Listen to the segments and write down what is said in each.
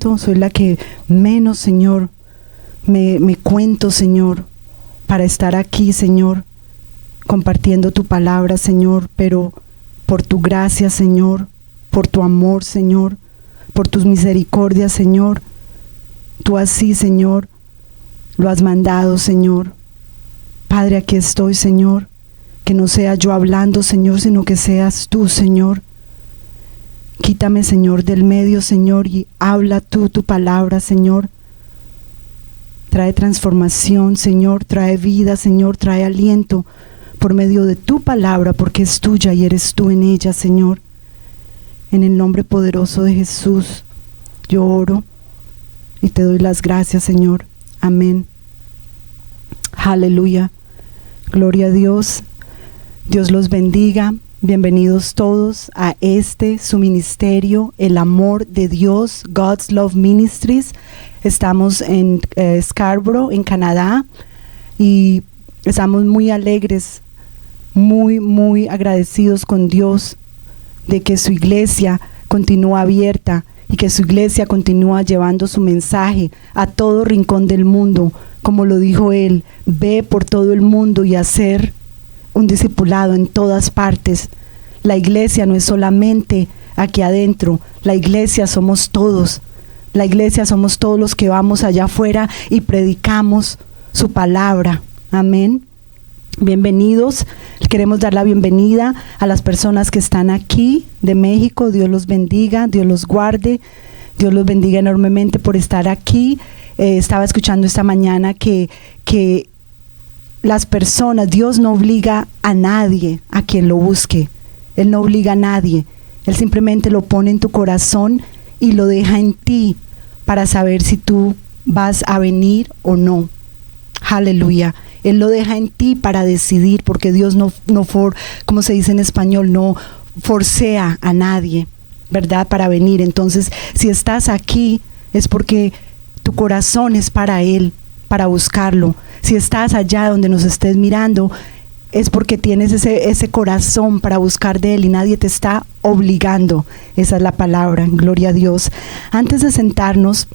cuento, soy la que menos, Señor, me cuento, Señor, para estar aquí, Señor, compartiendo tu palabra, Señor, pero por tu gracia, Señor, por tu amor, Señor, por tus misericordias, Señor, tú así, Señor, lo has mandado, Señor. Padre, aquí estoy, Señor, que no sea yo hablando, Señor, sino que seas tú, Señor. Quítame, Señor, del medio, Señor, y habla tú tu palabra, Señor. Trae transformación, Señor, trae vida, Señor, trae aliento por medio de tu palabra, porque es tuya y eres tú en ella, Señor. En el nombre poderoso de Jesús, yo oro y te doy las gracias, Señor. Amén. Aleluya. Gloria a Dios. Dios los bendiga. Bienvenidos todos a su ministerio, El Amor de Dios, God's Love Ministries. Estamos en Scarborough, en Canadá, y estamos muy alegres, muy agradecidos con Dios de que su iglesia continúa abierta y que su iglesia continúa llevando su mensaje a todo rincón del mundo. Como lo dijo él, ve por todo el mundo y hacer un discipulado en todas partes. La iglesia no es solamente aquí adentro, la iglesia somos todos. La iglesia somos todos los que vamos allá afuera y predicamos su palabra. Amén. Bienvenidos. Queremos dar la bienvenida a las personas que están aquí de México. Dios los bendiga, Dios los guarde, Dios los bendiga enormemente por estar aquí. Estaba escuchando esta mañana que las personas, Dios no obliga a nadie a quien lo busque. Él no obliga a nadie. Él simplemente lo pone en tu corazón y lo deja en ti para saber si tú vas a venir o no. Aleluya. Él lo deja en ti para decidir, porque Dios como se dice en español, no forcea a nadie, ¿verdad? Para venir. Entonces, si estás aquí, es porque tu corazón es para Él, para buscarlo. Si estás allá donde nos estés mirando, es porque tienes ese corazón para buscar de Él y nadie te está obligando. Esa es la palabra. Gloria a Dios. Antes de sentarnos,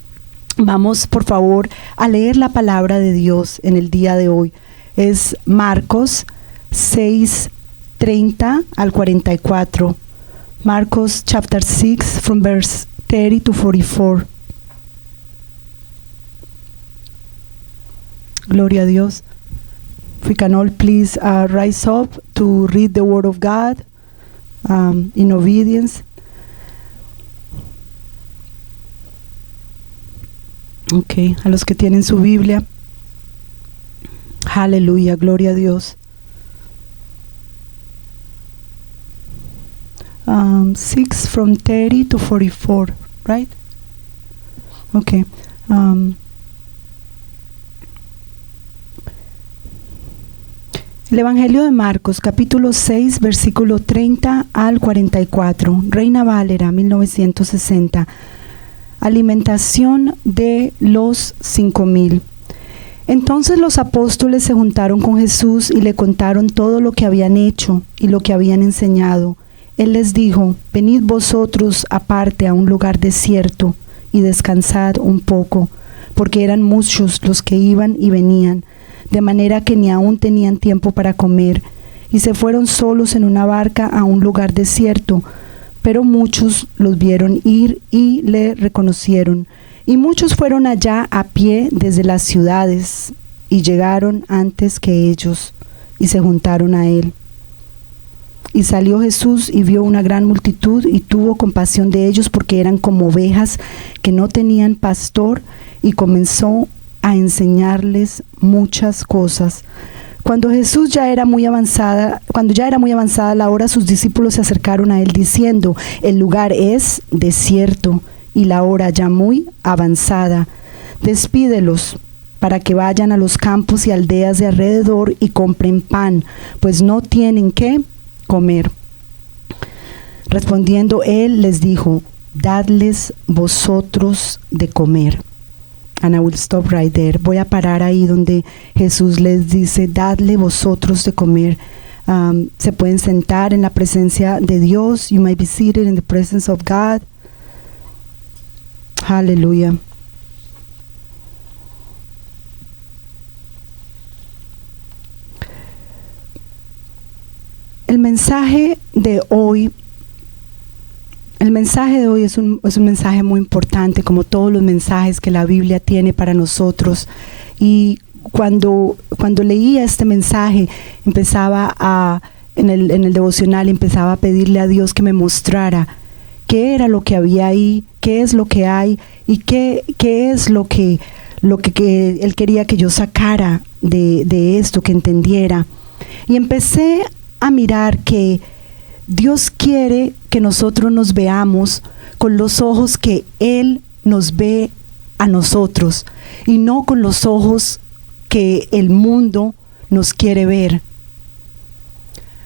vamos por favor a leer la palabra de Dios en el día de hoy. Es Marcos 6:30 al 44. Marcos chapter 6 from verse 30 to 44. Gloria a Dios. If we can all please rise up to read the word of God in obedience. Ok, a los que tienen su Biblia. Aleluya, gloria a Dios. 6 from 30 to 44, right? Okay. El Evangelio de Marcos, capítulo 6, versículo 30 al 44. Reina Valera, 1960. Alimentación de los 5,000. Entonces los apóstoles se juntaron con Jesús y le contaron todo lo que habían hecho y lo que habían enseñado. Él les dijo: venid vosotros aparte a un lugar desierto y descansad un poco, porque eran muchos los que iban y venían, de manera que ni aún tenían tiempo para comer, y se fueron solos en una barca a un lugar desierto. Pero muchos los vieron ir y le reconocieron, y muchos fueron allá a pie desde las ciudades, y llegaron antes que ellos, y se juntaron a él. Y salió Jesús y vio una gran multitud, y tuvo compasión de ellos, porque eran como ovejas que no tenían pastor, y comenzó a enseñarles muchas cosas. Cuando ya era muy avanzada la hora, sus discípulos se acercaron a él diciendo: el lugar es desierto y la hora ya muy avanzada. Despídelos para que vayan a los campos y aldeas de alrededor y compren pan, pues no tienen qué comer. Respondiendo él les dijo: dadles vosotros de comer. And I will stop right there. Voy a parar ahí donde Jesús les dice: dadle vosotros de comer. Se pueden sentar en la presencia de Dios. You might be seated in the presence of God. Aleluya. El mensaje de hoy es un mensaje muy importante, como todos los mensajes que la Biblia tiene para nosotros. Y cuando leía este mensaje, en el devocional, empezaba a pedirle a Dios que me mostrara qué era lo que había ahí, qué es lo que hay y qué es lo que Él quería que yo sacara de esto, que entendiera. Y empecé a mirar que Dios quiere que nosotros nos veamos con los ojos que Él nos ve a nosotros y no con los ojos que el mundo nos quiere ver.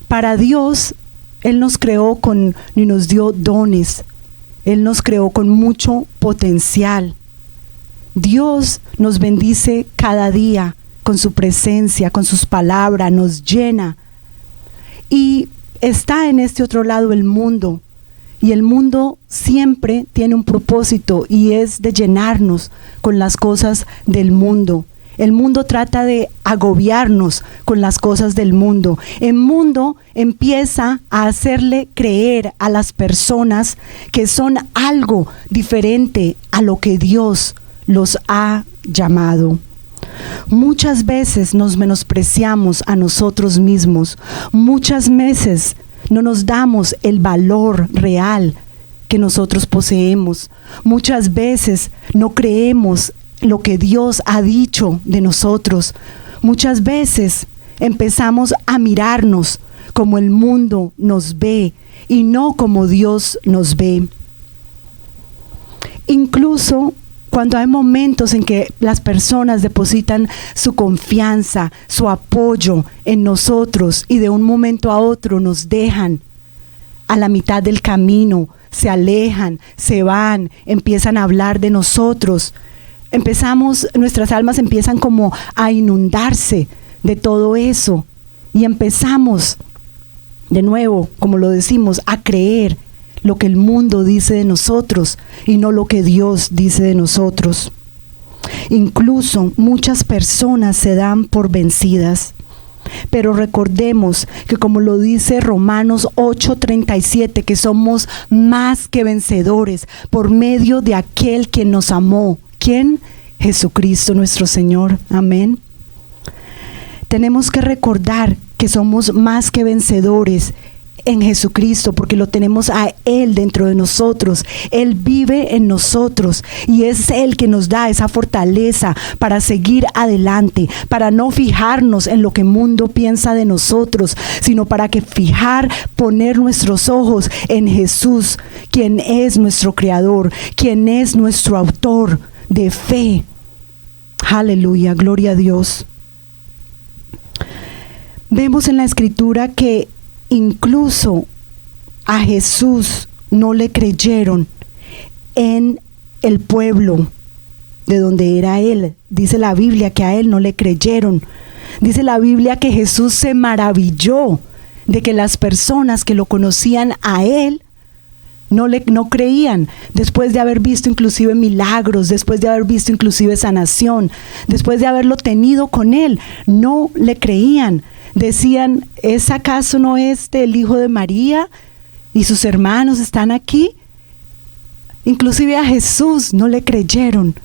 Para Dios, Él nos creó y nos dio dones. Él nos creó con mucho potencial. Dios nos bendice cada día con su presencia, con sus palabras, nos llena. Y está en este otro lado el mundo. Y el mundo siempre tiene un propósito y es de llenarnos con las cosas del mundo. El mundo trata de agobiarnos con las cosas del mundo. El mundo empieza a hacerle creer a las personas que son algo diferente a lo que Dios los ha llamado. Muchas veces nos menospreciamos a nosotros mismos. Muchas veces no nos damos el valor real que nosotros poseemos. Muchas veces no creemos lo que Dios ha dicho de nosotros. Muchas veces empezamos a mirarnos como el mundo nos ve y no como Dios nos ve. Incluso cuando hay momentos en que las personas depositan su confianza, su apoyo en nosotros y de un momento a otro nos dejan a la mitad del camino, se alejan, se van, empiezan a hablar de nosotros. Nuestras almas empiezan como a inundarse de todo eso y empezamos de nuevo, como lo decimos, a creer lo que el mundo dice de nosotros y no lo que Dios dice de nosotros. Incluso muchas personas se dan por vencidas, pero recordemos que, como lo dice Romanos 8:37, que somos más que vencedores por medio de aquel que nos amó. ¿Quién? Jesucristo nuestro Señor. Amén. Tenemos que recordar que somos más que vencedores en Jesucristo, porque lo tenemos a Él dentro de nosotros. Él vive en nosotros y es Él que nos da esa fortaleza para seguir adelante, para no fijarnos en lo que el mundo piensa de nosotros, sino para poner nuestros ojos en Jesús, quien es nuestro creador, quien es nuestro autor de fe. Aleluya, gloria a Dios. Vemos en la Escritura que incluso a Jesús no le creyeron en el pueblo de donde era Él. Dice la Biblia que a Él no le creyeron. Dice la Biblia que Jesús se maravilló de que las personas que lo conocían a Él no creían, después de haber visto inclusive milagros, después de haber visto inclusive sanación, después de haberlo tenido con Él, no le creían. Decían, ¿es acaso no el hijo de María y sus hermanos están aquí? Inclusive a Jesús no le creyeron.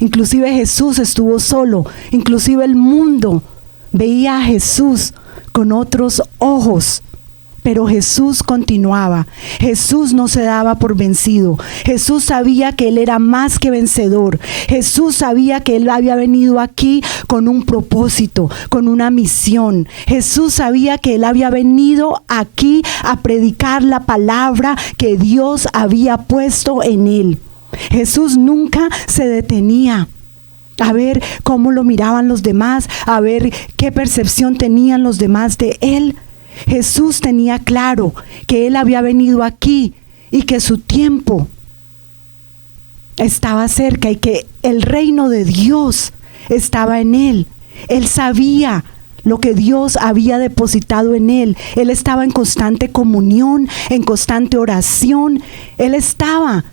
Inclusive Jesús estuvo solo. Inclusive el mundo veía a Jesús con otros ojos. Pero Jesús continuaba. Jesús no se daba por vencido. Jesús sabía que Él era más que vencedor. Jesús sabía que Él había venido aquí con un propósito, con una misión. Jesús sabía que Él había venido aquí a predicar la palabra que Dios había puesto en Él. Jesús nunca se detenía a ver cómo lo miraban los demás, a ver qué percepción tenían los demás de Él. Jesús tenía claro que Él había venido aquí y que su tiempo estaba cerca y que el reino de Dios estaba en Él. Él sabía lo que Dios había depositado en Él. Él estaba en constante comunión, en constante oración. Él estaba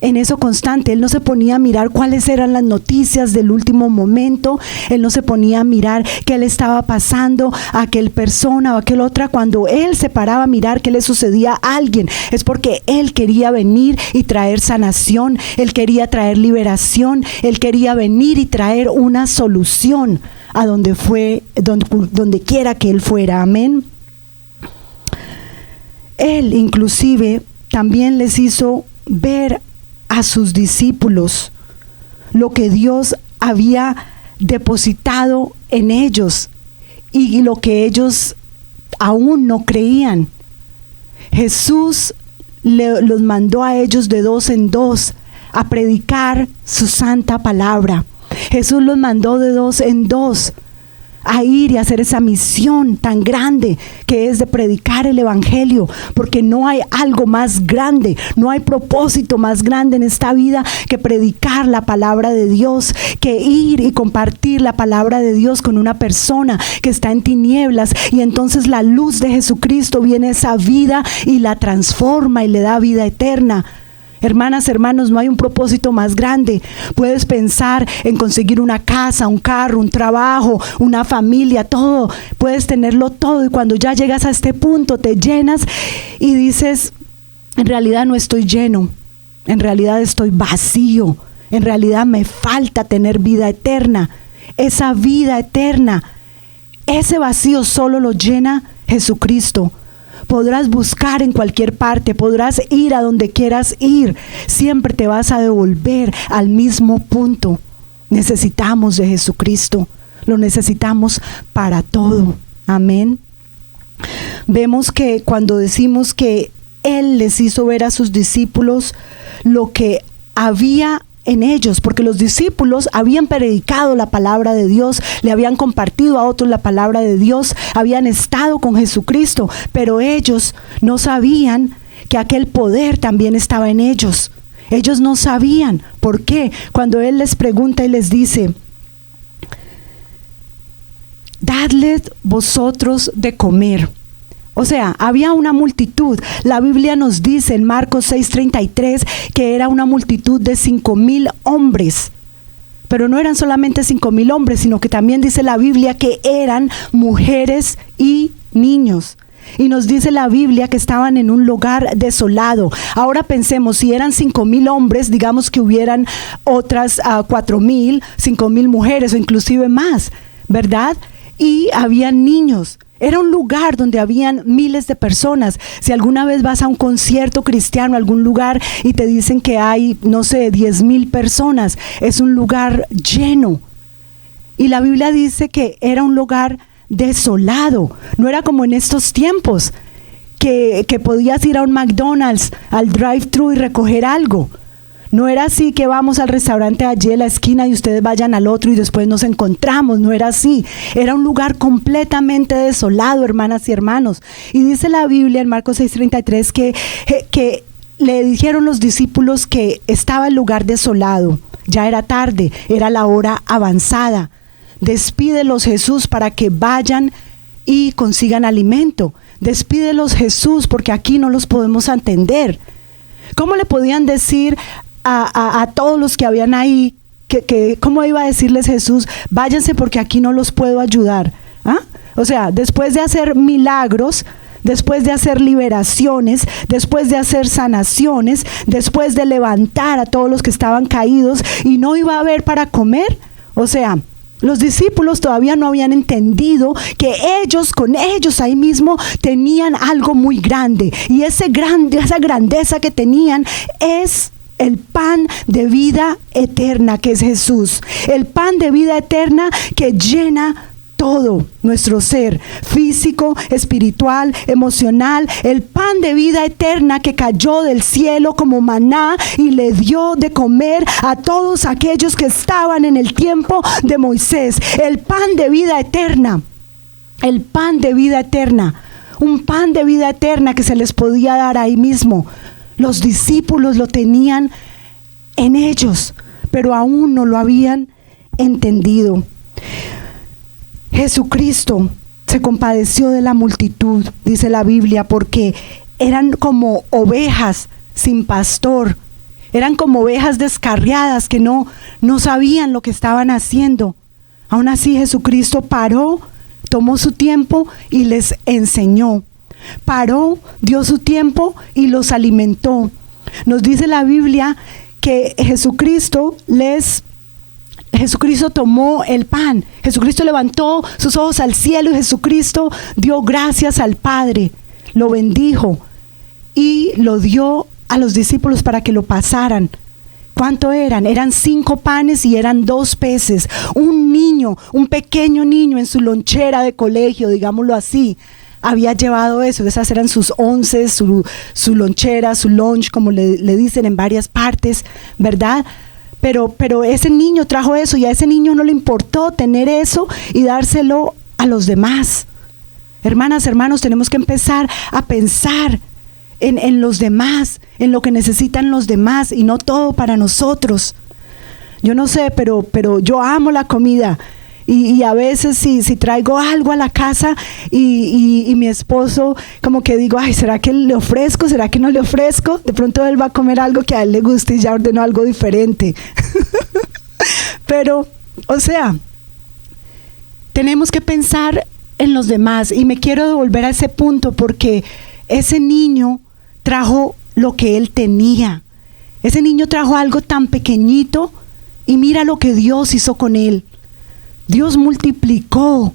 en eso constante. Él no se ponía a mirar cuáles eran las noticias del último momento. Él no se ponía a mirar qué le estaba pasando a aquel persona o a aquel otra. Cuando él se paraba a mirar qué le sucedía a alguien, es porque él quería venir y traer sanación. Él quería traer liberación. Él quería venir y traer una solución a donde quiera que él fuera. Amén. Él inclusive también les hizo ver a sus discípulos lo que Dios había depositado en ellos y lo que ellos aún no creían. Jesús los mandó a ellos de 2 en 2 a predicar su santa palabra. Jesús los mandó de 2 en 2 a ir y hacer esa misión tan grande que es de predicar el evangelio, porque no hay algo más grande, no hay propósito más grande en esta vida que predicar la palabra de Dios, que ir y compartir la palabra de Dios con una persona que está en tinieblas, y entonces la luz de Jesucristo viene a esa vida y la transforma y le da vida eterna. Hermanas, hermanos, no hay un propósito más grande. Puedes pensar en conseguir una casa, un carro, un trabajo, una familia, todo. Puedes tenerlo todo, y cuando ya llegas a este punto te llenas y dices, en realidad no estoy lleno, en realidad estoy vacío, en realidad me falta tener vida eterna. Esa vida eterna, ese vacío solo lo llena Jesucristo. Podrás buscar en cualquier parte, podrás ir a donde quieras ir, siempre te vas a devolver al mismo punto. Necesitamos de Jesucristo, lo necesitamos para todo. Amén. Vemos que cuando decimos que Él les hizo ver a sus discípulos lo que había en ellos, porque los discípulos habían predicado la palabra de Dios, le habían compartido a otros la palabra de Dios, habían estado con Jesucristo, pero ellos no sabían que aquel poder también estaba en ellos. Ellos no sabían. ¿Por qué? Cuando Él les pregunta y les dice, dadles vosotros de comer. O sea, había una multitud. La Biblia nos dice en Marcos 6:33 que era una multitud de 5,000 hombres. Pero no eran solamente 5,000 hombres, sino que también dice la Biblia que eran mujeres y niños. Y nos dice la Biblia que estaban en un lugar desolado. Ahora pensemos, si eran 5,000 hombres, digamos que hubieran otras 4,000, 5,000 mujeres o inclusive más, ¿verdad? Y habían niños. Era un lugar donde habían miles de personas. Si alguna vez vas a un concierto cristiano, a algún lugar, y te dicen que hay, no sé, 10,000 personas, es un lugar lleno. Y la Biblia dice que era un lugar desolado. No era como en estos tiempos, que podías ir a un McDonald's, al drive-thru y recoger algo. No era así que vamos al restaurante allí en la esquina y ustedes vayan al otro y después nos encontramos. No era así. Era un lugar completamente desolado, hermanas y hermanos. Y dice la Biblia en Marcos 6:33 que le dijeron los discípulos que estaba el lugar desolado. Ya era tarde, era la hora avanzada. Despídelos, Jesús, para que vayan y consigan alimento. Despídelos, Jesús, porque aquí no los podemos atender. ¿Cómo le podían decir a todos los que habían ahí, cómo iba a decirles Jesús, váyanse porque aquí no los puedo ayudar? ¿Ah? O sea, después de hacer milagros, después de hacer liberaciones, después de hacer sanaciones, después de levantar a todos los que estaban caídos, y no iba a haber para comer. O sea, los discípulos todavía no habían entendido que ellos, con ellos ahí mismo, tenían algo muy grande. Y esa grandeza que tenían es el pan de vida eterna, que es Jesús. El pan de vida eterna que llena todo nuestro ser, físico, espiritual, emocional. El pan de vida eterna que cayó del cielo como maná y le dio de comer a todos aquellos que estaban en el tiempo de Moisés. El pan de vida eterna, el pan de vida eterna, un pan de vida eterna que se les podía dar ahí mismo. Los discípulos lo tenían en ellos, pero aún no lo habían entendido. Jesucristo se compadeció de la multitud, dice la Biblia, porque eran como ovejas sin pastor, Eran como ovejas descarriadas que no sabían lo que estaban haciendo. Aún así Jesucristo paró, tomó su tiempo y les enseñó. Paró, dio su tiempo y los alimentó. Nos dice la Biblia que Jesucristo tomó el pan. Jesucristo levantó sus ojos al cielo y Jesucristo dio gracias al Padre. Lo bendijo y lo dio a los discípulos para que lo pasaran. ¿Cuánto eran? Eran 5 panes y eran 2 peces. Un niño, un pequeño niño en su lonchera de colegio, digámoslo así, había llevado eso. Esas eran sus onces, su lonchera, su lunch, como le dicen en varias partes, ¿verdad? Pero ese niño trajo eso y a ese niño no le importó tener eso y dárselo a los demás. Hermanas, hermanos, tenemos que empezar a pensar en los demás, en lo que necesitan los demás y no todo para nosotros. Yo no sé, pero yo amo la comida y a veces si traigo algo a la casa y mi esposo como que digo, ay, ¿será que le ofrezco? ¿Será que no le ofrezco? De pronto él va a comer algo que a él le guste y ya ordenó algo diferente. Pero, o sea, tenemos que pensar en los demás y me quiero devolver a ese punto porque ese niño trajo lo que él tenía. Ese niño trajo algo tan pequeñito y mira lo que Dios hizo con él. Dios multiplicó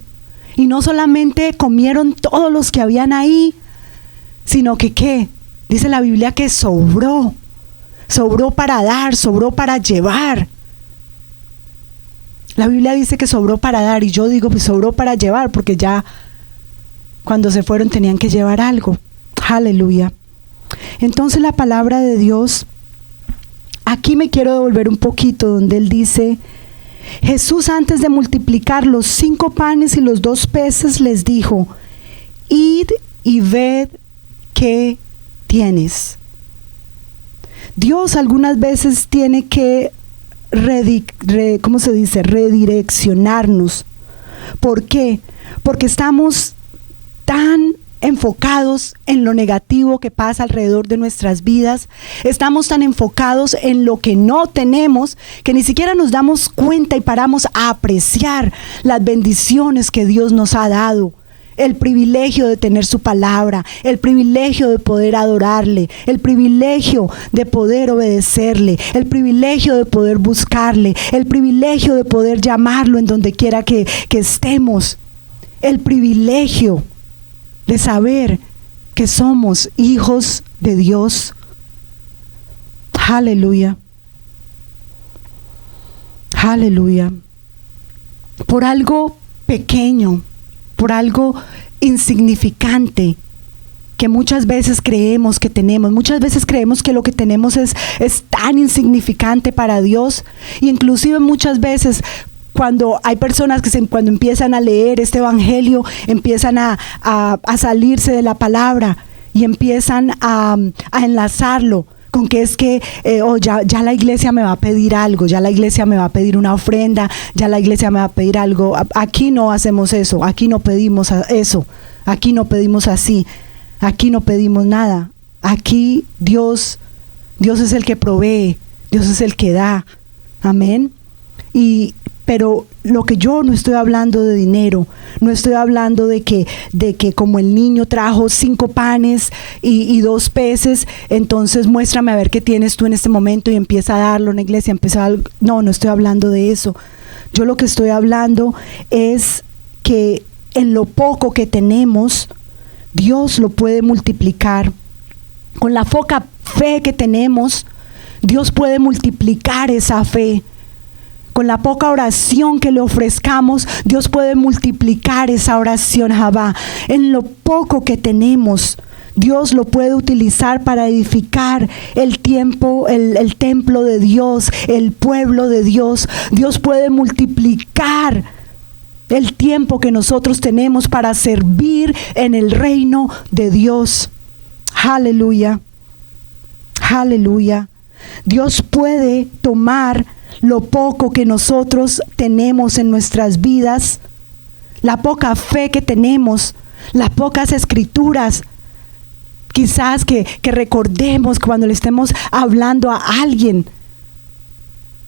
y no solamente comieron todos los que habían ahí, sino que ¿qué? Dice la Biblia que sobró para dar, sobró para llevar. La Biblia dice que sobró para dar y yo digo pues sobró para llevar porque ya cuando se fueron tenían que llevar algo. Aleluya. Entonces la palabra de Dios, aquí me quiero devolver un poquito donde él dice, Jesús antes de multiplicar los 5 panes y los 2 peces les dijo, id y ved qué tienes. Dios algunas veces tiene que redireccionarnos. ¿Por qué? Porque estamos tan enfocados en lo negativo que pasa alrededor de nuestras vidas, estamos tan enfocados en lo que no tenemos que ni siquiera nos damos cuenta y paramos a apreciar las bendiciones que Dios nos ha dado, el privilegio de tener su palabra, el privilegio de poder adorarle, el privilegio de poder obedecerle, el privilegio de poder buscarle, el privilegio de poder llamarlo en donde quiera que estemos, el privilegio de saber que somos hijos de Dios. Aleluya. Aleluya. Por algo pequeño, por algo insignificante que muchas veces creemos que tenemos. Muchas veces creemos que lo que tenemos es tan insignificante para Dios. Y inclusive muchas veces cuando hay personas que cuando empiezan a leer este evangelio, empiezan a salirse de la palabra y empiezan a enlazarlo con que es que ya la iglesia me va a pedir algo, ya la iglesia me va a pedir una ofrenda, ya la iglesia me va a pedir algo. Aquí no hacemos eso, aquí no pedimos eso, aquí no pedimos así, aquí no pedimos nada. Aquí Dios es el que provee, Dios es el que da. Amén. Pero lo que yo no estoy hablando de dinero, no estoy hablando de que como el niño trajo 5 panes y 2 peces, entonces muéstrame a ver qué tienes tú en este momento y empieza a darlo en la iglesia, no estoy hablando de eso. Yo lo que estoy hablando es que en lo poco que tenemos, Dios lo puede multiplicar. Con la poca fe que tenemos, Dios puede multiplicar esa fe. Con la poca oración que le ofrezcamos, Dios puede multiplicar esa oración, Jabá. En lo poco que tenemos, Dios lo puede utilizar para edificar el templo de Dios, el pueblo de Dios. Dios puede multiplicar el tiempo que nosotros tenemos para servir en el reino de Dios. Aleluya. Aleluya. Dios puede tomar lo poco que nosotros tenemos en nuestras vidas, la poca fe que tenemos, las pocas escrituras Quizás que recordemos cuando le estemos hablando a alguien,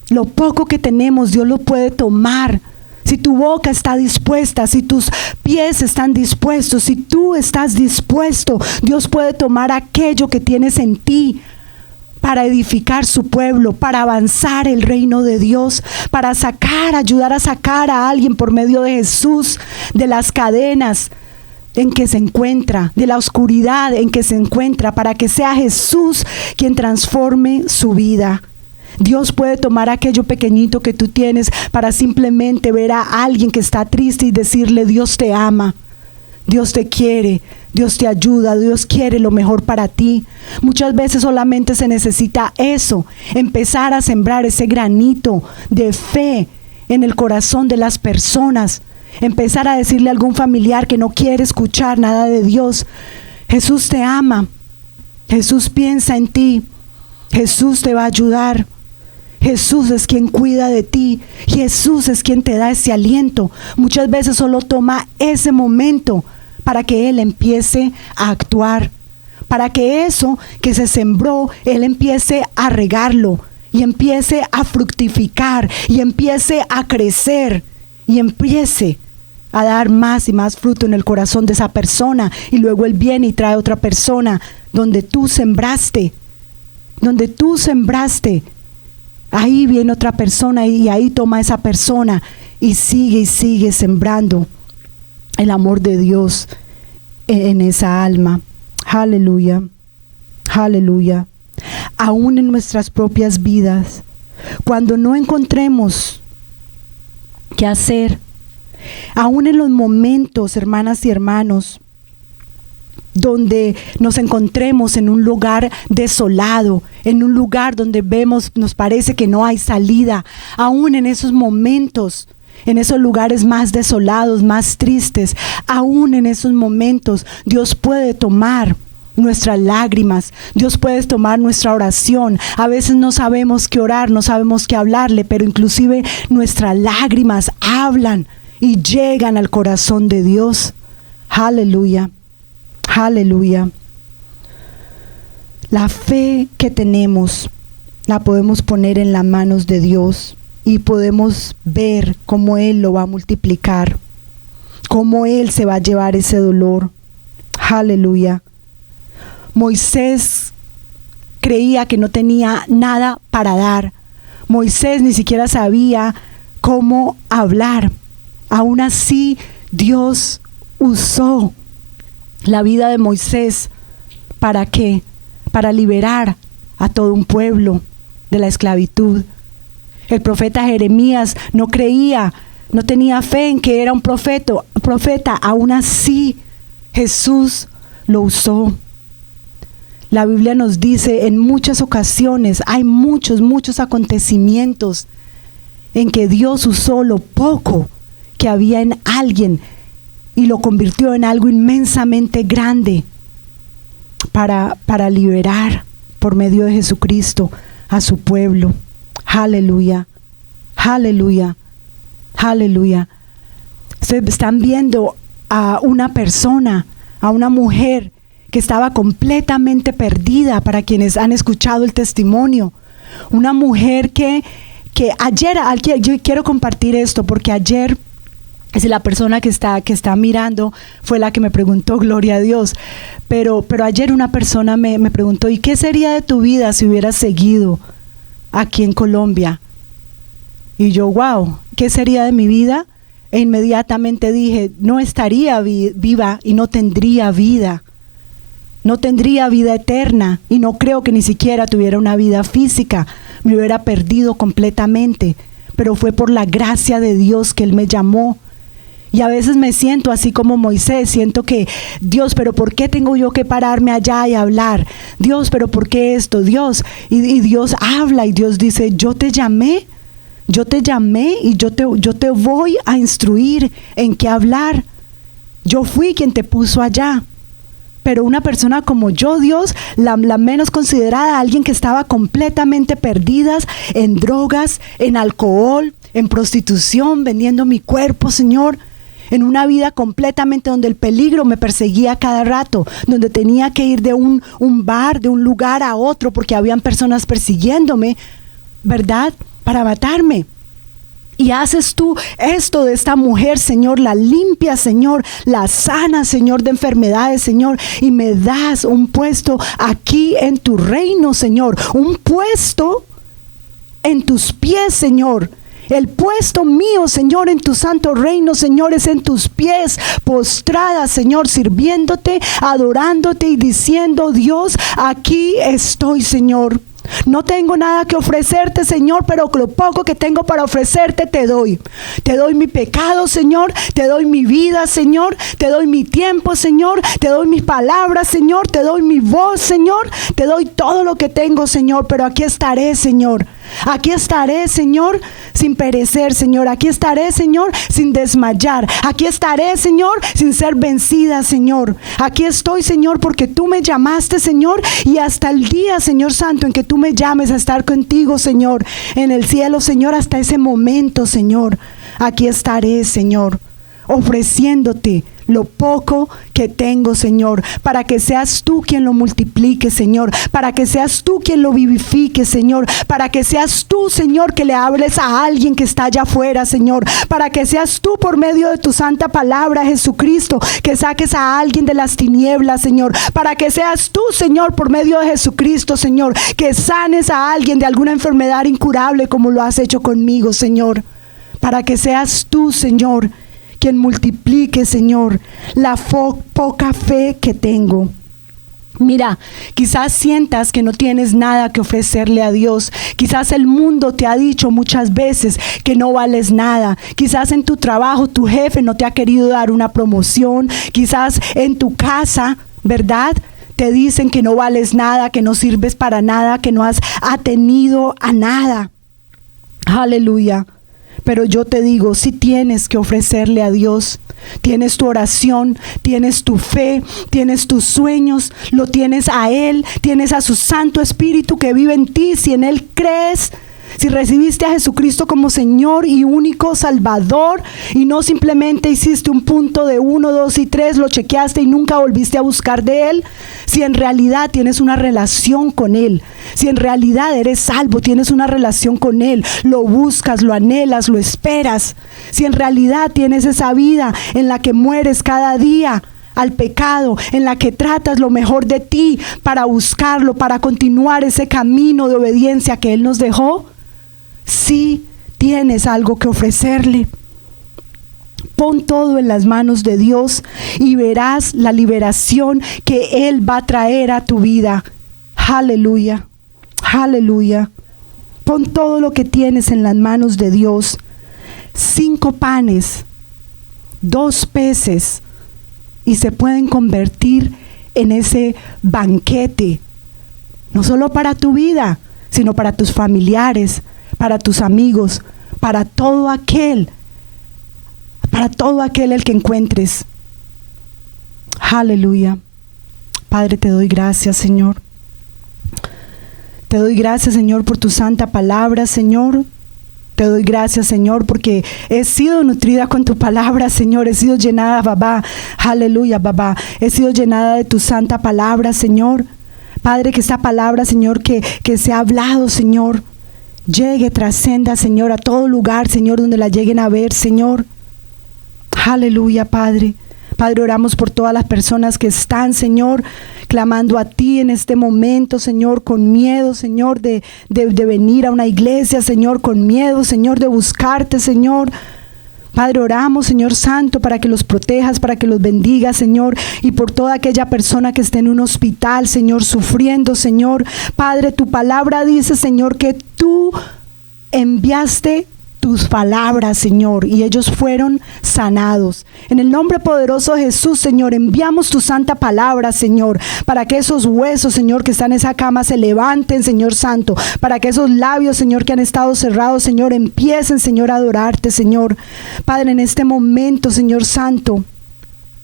lo poco que tenemos, Dios lo puede tomar. Si tu boca está dispuesta, si tus pies están dispuestos, si tú estás dispuesto, Dios puede tomar aquello que tienes en ti para edificar su pueblo, para avanzar el reino de Dios, para ayudar a sacar a alguien por medio de Jesús de las cadenas en que se encuentra, de la oscuridad en que se encuentra, para que sea Jesús quien transforme su vida. Dios puede tomar aquello pequeñito que tú tienes para simplemente ver a alguien que está triste y decirle: Dios te ama, Dios te quiere, Dios te ayuda, Dios quiere lo mejor para ti. Muchas veces solamente se necesita eso, empezar a sembrar ese granito de fe en el corazón de las personas. Empezar a decirle a algún familiar que no quiere escuchar nada de Dios: Jesús te ama, Jesús piensa en ti, Jesús te va a ayudar. Jesús es quien cuida de ti. Jesús es quien te da ese aliento. Muchas veces solo toma ese momento para que Él empiece a actuar, para que eso que se sembró, Él empiece a regarlo y empiece a fructificar y empiece a crecer y empiece a dar más y más fruto en el corazón de esa persona. Y luego Él viene y trae otra persona donde tú sembraste, ahí viene otra persona y ahí toma esa persona y sigue sembrando el amor de Dios en esa alma. Aleluya, aleluya. Aún en nuestras propias vidas, cuando no encontremos qué hacer, aún en los momentos, hermanas y hermanos, donde nos encontremos en un lugar desolado, en un lugar donde nos parece que no hay salida, aún en esos momentos, en esos lugares más desolados, más tristes, aún en esos momentos, Dios puede tomar nuestras lágrimas, Dios puede tomar nuestra oración. A veces no sabemos qué orar, no sabemos qué hablarle, pero inclusive nuestras lágrimas hablan y llegan al corazón de Dios. Aleluya. Aleluya. La fe que tenemos la podemos poner en las manos de Dios y podemos ver cómo Él lo va a multiplicar, cómo Él se va a llevar ese dolor. Aleluya. Moisés creía que no tenía nada para dar. Moisés ni siquiera sabía cómo hablar. Aún así, Dios usó la vida de Moisés. ¿Para qué? Para liberar a todo un pueblo de la esclavitud. El profeta Jeremías no creía, no tenía fe en que era un profeta. Aún así, Jesús lo usó. La Biblia nos dice en muchas ocasiones, hay muchos acontecimientos en que Dios usó lo poco que había en alguien y lo convirtió en algo inmensamente grande para liberar por medio de Jesucristo a su pueblo. Aleluya, aleluya, aleluya. Están viendo a una persona, a una mujer que estaba completamente perdida, para quienes han escuchado el testimonio. Una mujer que ayer, yo quiero compartir esto porque ayer, es la persona que está mirando fue la que me preguntó, gloria a Dios. Pero ayer una persona me preguntó: ¿y qué sería de tu vida si hubieras seguido aquí en Colombia? Y yo, wow, ¿qué sería de mi vida? E inmediatamente dije: no estaría viva y no tendría vida. No tendría vida eterna y no creo que ni siquiera tuviera una vida física. Me hubiera perdido completamente. Pero fue por la gracia de Dios que Él me llamó. Y a veces me siento así como Moisés, siento que Dios, pero ¿por qué tengo yo que pararme allá y hablar? Dios, pero ¿por qué esto? Dios, y Dios habla y Dios dice: yo te llamé y yo te voy a instruir en qué hablar. Yo fui quien te puso allá. Pero una persona como yo, Dios, la menos considerada, alguien que estaba completamente perdida en drogas, en alcohol, en prostitución, vendiendo mi cuerpo, Señor. en una vida completamente donde el peligro me perseguía cada rato, donde tenía que ir de un bar, de un lugar a otro, porque habían personas persiguiéndome, ¿verdad? Para matarme. Y haces tú esto de esta mujer, Señor, la limpia, Señor, la sana, Señor, de enfermedades, Señor, y me das un puesto aquí en tu reino, Señor, un puesto en tus pies, Señor. El puesto mío, Señor, en tu santo reino, Señor, es en tus pies, postrada, Señor, sirviéndote, adorándote y diciendo, Dios, aquí estoy, Señor. No tengo nada que ofrecerte, Señor, pero lo poco que tengo para ofrecerte te doy. Te doy mi pecado, Señor. Te doy mi vida, Señor. Te doy mi tiempo, Señor. Te doy mis palabras, Señor. Te doy mi voz, Señor. Te doy todo lo que tengo, Señor. Pero aquí estaré, Señor. Aquí estaré, Señor, sin perecer, Señor. Aquí estaré, Señor, sin desmayar. Aquí estaré, Señor, sin ser vencida, Señor. Aquí estoy, Señor, porque tú me llamaste, Señor, y hasta el día, Señor Santo, en que tú me llames a estar contigo, Señor, en el cielo, Señor, hasta ese momento, Señor. Aquí estaré, Señor, ofreciéndote lo poco que tengo, Señor, para que seas tú quien lo multiplique, Señor, para que seas tú quien lo vivifique, Señor, para que seas tú, Señor, que le hables a alguien que está allá afuera, Señor, para que seas tú por medio de tu santa palabra, Jesucristo, que saques a alguien de las tinieblas, Señor, para que seas tú, Señor, por medio de Jesucristo, Señor, que sanes a alguien de alguna enfermedad incurable como lo has hecho conmigo, Señor, para que seas tú, Señor, quien multiplique, Señor, la poca fe que tengo. Mira, quizás sientas que no tienes nada que ofrecerle a Dios. Quizás el mundo te ha dicho muchas veces que no vales nada. Quizás en tu trabajo tu jefe no te ha querido dar una promoción. Quizás en tu casa, ¿verdad?, te dicen que no vales nada, que no sirves para nada, que no has atendido a nada. Aleluya. Pero yo te digo, si tienes que ofrecerle a Dios, tienes tu oración, tienes tu fe, tienes tus sueños, lo tienes a Él, tienes a su Santo Espíritu que vive en ti. Si en Él crees, si recibiste a Jesucristo como Señor y único Salvador y no simplemente hiciste un punto de 1, 2 y 3, lo chequeaste y nunca volviste a buscar de Él, si en realidad tienes una relación con Él, si en realidad eres salvo, tienes una relación con Él, lo buscas, lo anhelas, lo esperas, si en realidad tienes esa vida en la que mueres cada día al pecado, en la que tratas lo mejor de ti para buscarlo, para continuar ese camino de obediencia que Él nos dejó, si tienes algo que ofrecerle. Pon todo en las manos de Dios y verás la liberación que Él va a traer a tu vida. Aleluya, aleluya. Pon todo lo que tienes en las manos de Dios. 5 panes, 2 peces, y se pueden convertir en ese banquete, no solo para tu vida, sino para tus familiares, para tus amigos, para todo aquel el que encuentres. Aleluya. Padre, te doy gracias, Señor. Te doy gracias, Señor, por tu santa palabra, Señor. Te doy gracias, Señor, porque he sido nutrida con tu palabra, Señor. He sido llenada, babá. Aleluya, babá. He sido llenada de tu santa palabra, Señor. Padre, que esta palabra, Señor, que se ha hablado, Señor, llegue, trascenda, Señor, a todo lugar, Señor, donde la lleguen a ver, Señor. Aleluya, Padre. Padre, oramos por todas las personas que están, Señor, clamando a ti en este momento, Señor, con miedo, Señor, de venir a una iglesia, Señor, con miedo, Señor, de buscarte, Señor. Padre, oramos, Señor Santo, para que los protejas, para que los bendigas, Señor, y por toda aquella persona que esté en un hospital, Señor, sufriendo, Señor. Padre, tu palabra dice, Señor, que tú enviaste tus palabras, Señor, y ellos fueron sanados. En el nombre poderoso de Jesús, Señor, enviamos tu santa palabra, Señor, para que esos huesos, Señor, que están en esa cama se levanten, Señor Santo, para que esos labios, Señor, que han estado cerrados, Señor, empiecen, Señor, a adorarte, Señor. Padre, en este momento, Señor Santo,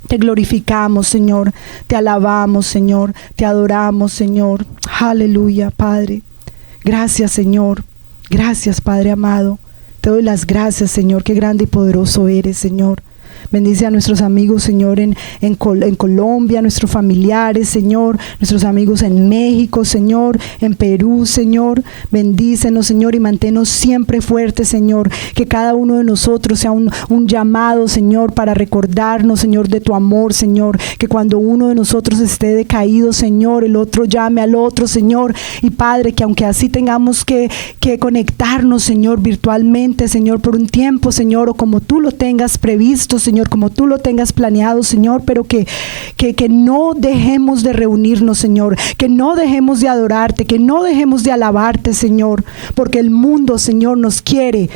te glorificamos, Señor, te alabamos, Señor, te adoramos, Señor. Aleluya, Padre. Gracias, Señor. Gracias, Padre amado. Te doy las gracias, Señor. Qué grande y poderoso eres, Señor. Bendice a nuestros amigos, Señor, en Colombia, nuestros familiares, Señor, nuestros amigos en México, Señor, en Perú, Señor. Bendícenos, Señor, y manténnos siempre fuertes, Señor. Que cada uno de nosotros sea un llamado, Señor, para recordarnos, Señor, de tu amor, Señor. Que cuando uno de nosotros esté decaído, Señor, el otro llame al otro, Señor. Y Padre, que aunque así tengamos que conectarnos, Señor, virtualmente, Señor, por un tiempo, Señor, o como tú lo tengas previsto, Señor, como tú lo tengas planeado, Señor, pero que no dejemos de reunirnos, Señor, que no dejemos de adorarte, que no dejemos de alabarte, Señor, porque el mundo, Señor, nos quiere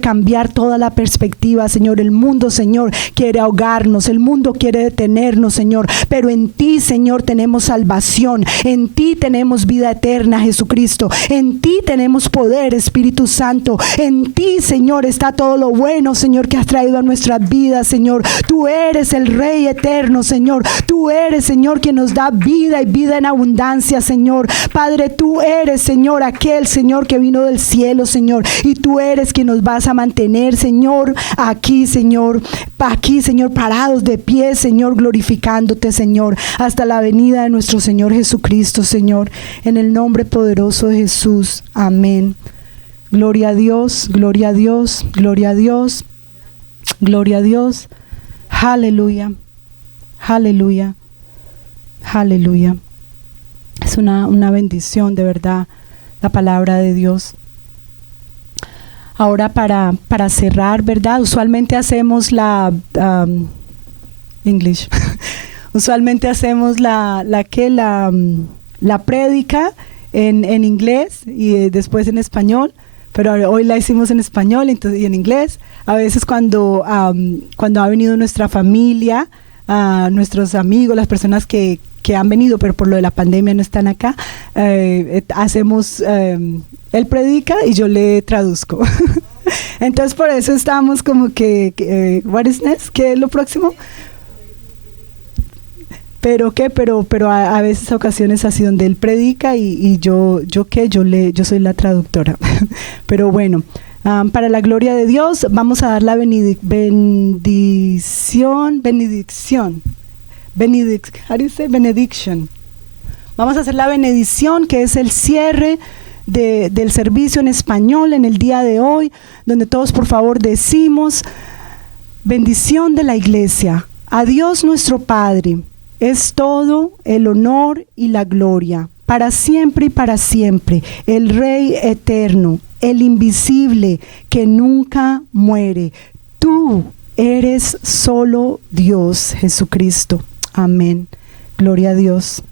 cambiar toda la perspectiva, Señor. El mundo, Señor, quiere ahogarnos, el mundo quiere detenernos, Señor, pero en ti, Señor, tenemos salvación, en ti tenemos vida eterna, Jesucristo, en ti tenemos poder, Espíritu Santo, en ti, Señor, está todo lo bueno, Señor, que has traído a nuestras vidas, Señor. Tú eres el Rey eterno, Señor. Tú eres, Señor, quien nos da vida y vida en abundancia, Señor. Padre, tú eres, Señor, aquel, Señor, que vino del cielo, Señor, y tú eres quien nos vas a mantener, Señor, aquí, Señor, parados de pie, Señor, glorificándote, Señor, hasta la venida de nuestro Señor Jesucristo, Señor, en el nombre poderoso de Jesús. Amén. Gloria a Dios, gloria a Dios, gloria a Dios, gloria a Dios. Aleluya, aleluya, aleluya. Es una bendición, de verdad, la palabra de Dios. Ahora para cerrar, ¿verdad? Usualmente hacemos usualmente hacemos la prédica en inglés y después en español, pero hoy la hicimos en español y en inglés. A veces cuando ha venido nuestra familia, nuestros amigos, las personas que han venido, pero por lo de la pandemia no están acá, hacemos, él predica y yo le traduzco. Entonces por eso estamos como que what is next? ¿Qué es lo próximo? Pero a veces, ocasiones así donde él predica y yo soy la traductora. Pero bueno, para la gloria de Dios vamos a dar la bendición. Benediction. Vamos a hacer la bendición, que es el cierre del servicio en español en el día de hoy, donde todos por favor decimos: bendición de la iglesia. A Dios nuestro Padre es todo el honor y la gloria, para siempre y para siempre, el Rey eterno, el invisible, que nunca muere. Tú eres solo Dios, Jesucristo. Amén. Gloria a Dios.